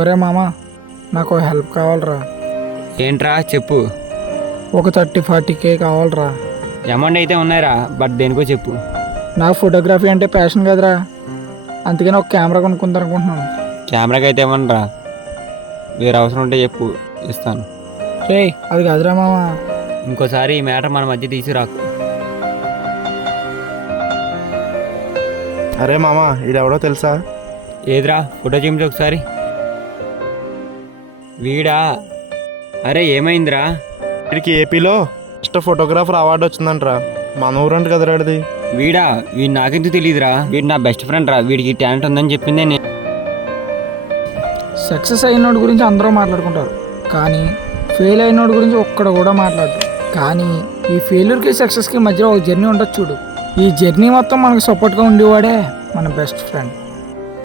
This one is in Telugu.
ఒరే మామ, నాకు హెల్ప్ కావాలరా. ఏంట్రా చెప్పు. ఒక 30-40K కావాలరా. అమౌంట్ అయితే ఉన్నాయిరా, బట్ దేనికో చెప్పు. నాకు ఫోటోగ్రఫీ అంటే ప్యాషన్ కదరా, అందుకని ఒక కెమెరా కొనుక్కుందాం అనుకుంటున్నాను. కెమెరాకి అయితే ఇవ్వనురా, వేరే అవసరం ఉంటే చెప్పు, ఇస్తాను. రే అది కాదురా మామ. ఇంకోసారి ఈ మ్యాటర్ మన మధ్య తీసుకురాకు. అరే మామ, ఈడెవడో తెలుసా? ఏదిరా ఫోటో చూపించు ఒకసారి. వీడా? అరే ఏమైందిరా? వీడికి ఏపీలో బెస్ట్ ఫోటోగ్రాఫర్ అవార్డు వచ్చిందంటరా. మన ఊరంట కదరా ఆడిది. వీడా? వీడు నాకెందుకు తెలియదురా, వీడు నా బెస్ట్ ఫ్రెండ్ రా, వీడికి టాలెంట్ ఉందని చెప్పిందే నేను. సక్సెస్ అయినోడి గురించి అందరూ మాట్లాడుకుంటారు, కానీ ఫెయిల్ అయినోడి గురించి ఒక్కడ కూడా మాట్లాడు. కానీ ఈ ఫెయిల్యూర్కి సక్సెస్కి మధ్యలో ఒక జర్నీ ఉంటుంది చూడు. ఈ జర్నీ మొత్తం మనకు సపోర్ట్గా ఉండేవాడే మన బెస్ట్ ఫ్రెండ్.